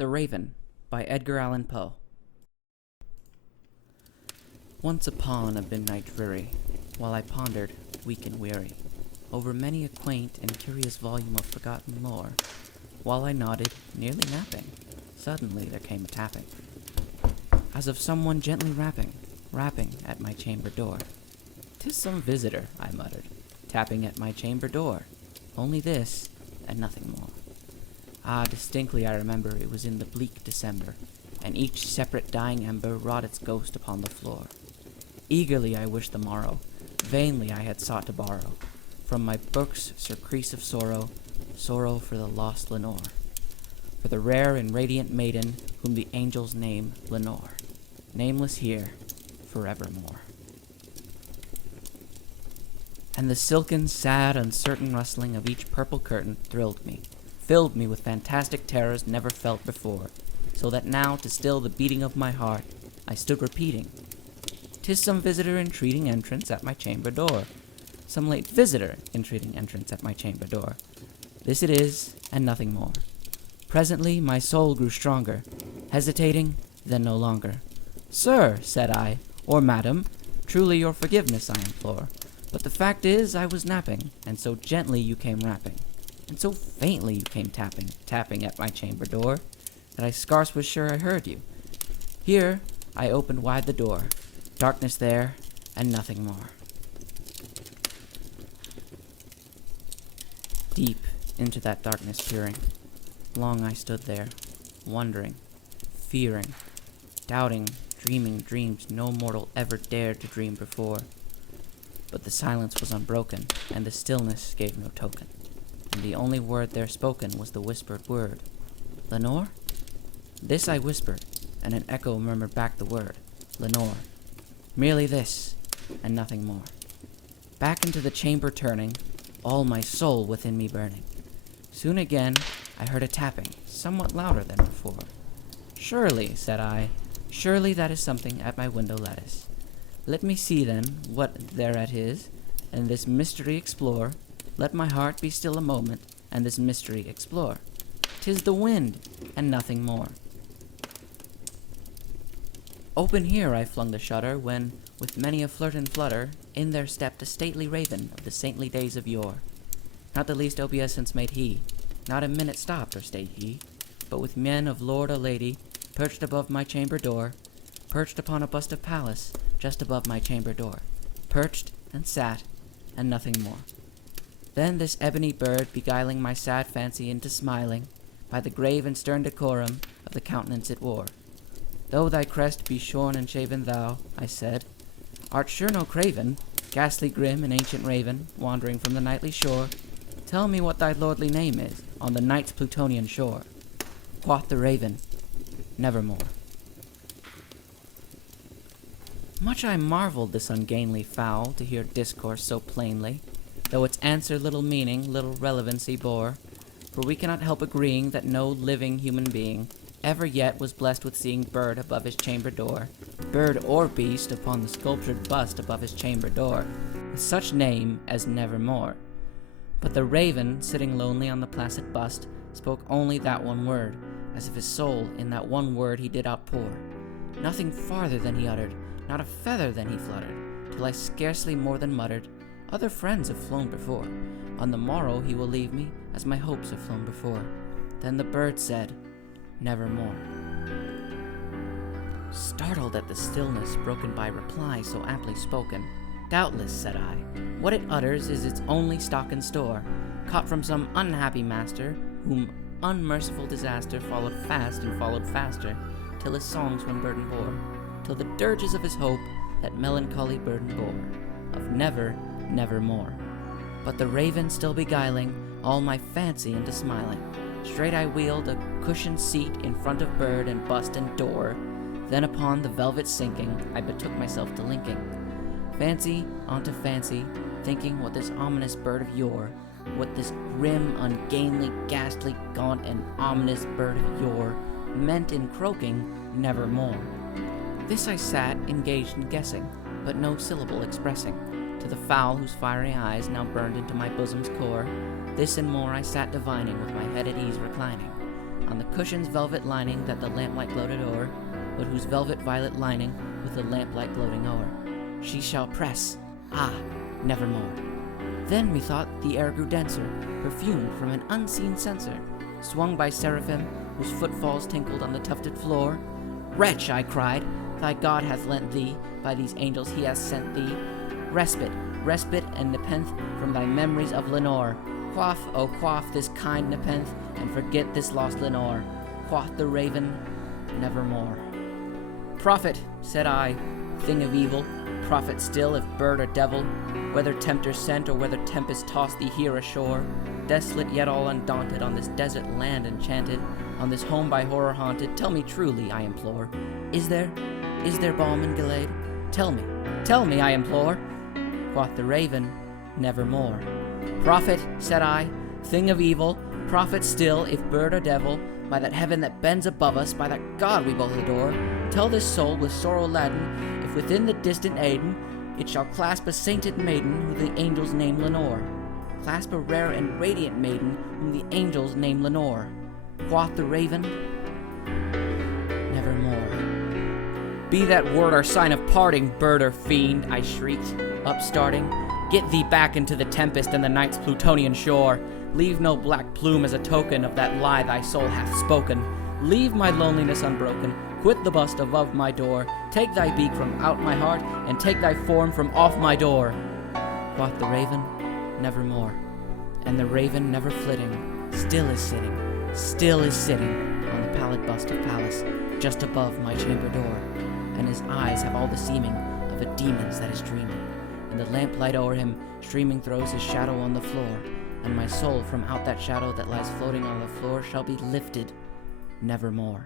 The Raven by Edgar Allan Poe. Once upon a midnight dreary, while I pondered, weak and weary, over many a quaint and curious volume of forgotten lore, while I nodded, nearly napping, suddenly there came a tapping, as of someone gently rapping at my chamber door. "'Tis some visitor," I muttered, tapping at my chamber door. Only this, and nothing more. Ah, distinctly I remember it was in the bleak December, and each separate dying ember wrought its ghost upon the floor. Eagerly I wished the morrow, vainly I had sought to borrow from my books surcease of sorrow for the lost Lenore, for the rare and radiant maiden whom the angels name Lenore, nameless here forevermore. And the silken, sad, uncertain rustling of each purple curtain thrilled me, filled me with fantastic terrors never felt before, so that now, to still the beating of my heart, I stood repeating, "'Tis some visitor entreating entrance at my chamber door, some late visitor entreating entrance at my chamber door. This it is, and nothing more." Presently my soul grew stronger, hesitating, then no longer. "Sir," said I, "or madam, truly your forgiveness I implore, but the fact is I was napping, and so gently you came rapping, and so faintly you came tapping at my chamber door, that I scarce was sure I heard you. Here I opened wide the door, darkness there, and nothing more." Deep into that darkness peering, long I stood there, wondering, fearing, doubting, dreaming dreams no mortal ever dared to dream before. But the silence was unbroken, and the stillness gave no token, and the only word there spoken was the whispered word, "Lenore?" This I whispered, and an echo murmured back the word, "Lenore." Merely this, and nothing more. Back into the chamber turning, all my soul within me burning. Soon again I heard a tapping, somewhat louder than before. "Surely," said I, "surely that is something at my window lattice. Let me see then what thereat is, and this mystery explore. Let my heart be still a moment, and this mystery explore. 'Tis the wind, and nothing more." Open here I flung the shutter, when, with many a flirt and flutter, in there stepped a stately raven of the saintly days of yore. Not the least obeisance made he, not a minute stopped or stayed he, but with mien of lord or lady, perched above my chamber door, perched upon a bust of Pallas, just above my chamber door, perched and sat, and nothing more. Then this ebony bird, beguiling my sad fancy into smiling, by the grave and stern decorum of the countenance it wore. "Though thy crest be shorn and shaven, thou," I said, "art sure no craven, ghastly grim and ancient raven, wandering from the nightly shore. Tell me what thy lordly name is, on the night's Plutonian shore." Quoth the raven, "Nevermore." Much I marveled this ungainly fowl to hear discourse so plainly, though its answer little meaning, little relevancy bore, for we cannot help agreeing that no living human being ever yet was blessed with seeing bird above his chamber door, bird or beast upon the sculptured bust above his chamber door, with such name as Nevermore. But the raven, sitting lonely on the placid bust, spoke only that one word, as if his soul in that one word he did outpour. Nothing farther than he uttered, not a feather than he fluttered, till I scarcely more than muttered, "Other friends have flown before. On the morrow he will leave me, as my hopes have flown before." Then the bird said, "Nevermore." Startled at the stillness broken by reply so amply spoken, "Doubtless," said I, "what it utters is its only stock and store, caught from some unhappy master, whom unmerciful disaster followed fast and followed faster, till his songs one burden bore, till the dirges of his hope that melancholy burden bore, of never, nevermore." But the raven still beguiling all my fancy into smiling, straight I wheeled a cushioned seat in front of bird and bust and door. Then upon the velvet sinking, I betook myself to linking fancy onto fancy, thinking what this ominous bird of yore, what this grim, ungainly, ghastly, gaunt, and ominous bird of yore meant in croaking "Nevermore." This I sat, engaged in guessing, but no syllable expressing, to the fowl whose fiery eyes now burned into my bosom's core. This and more I sat divining, with my head at ease reclining. on the cushion's velvet lining that the lamplight gloated o'er, but whose velvet violet lining with the lamplight gloating o'er. She shall press, nevermore. Then methought the air grew denser, perfumed from an unseen censer, swung by seraphim whose footfalls tinkled on the tufted floor. Wretch, I cried, thy God hath lent thee, by these angels he hath sent thee, respite, respite and nepenthe from thy memories of Lenore. Quaff, oh quaff this kind nepenthe, and forget this lost Lenore. Quoth the raven, nevermore. Prophet, said I, thing of evil, prophet still if bird or devil, whether tempter sent or whether tempest tossed thee here ashore, desolate yet all undaunted on this desert land enchanted, on this home by horror haunted, tell me truly, I implore, is there balm in Gilead? Tell me, I implore. Quoth the raven, nevermore. Prophet, said I, thing of evil, prophet still, if bird or devil, by that heaven that bends above us, by that God we both adore, tell this soul with sorrow laden, if within the distant Aden it shall clasp a sainted maiden whom the angels name Lenore. Clasp a rare and radiant maiden whom the angels name Lenore. Quoth the raven, nevermore. Be that word our sign of parting, bird or fiend, I shrieked, upstarting. Get thee back into the tempest and the night's Plutonian shore. Leave no black plume as a token of that lie thy soul hath spoken. Leave my loneliness unbroken, quit the bust above my door. Take thy beak from out my heart, and take thy form from off my door. Quoth the raven, nevermore. And the raven, never flitting, still is sitting on the pallid bust of Pallas, just above my chamber door. And his eyes have all the seeming of a demon's that is dreaming. And the lamplight o'er him streaming throws his shadow on the floor, and my soul from out that shadow that lies floating on the floor shall be lifted nevermore.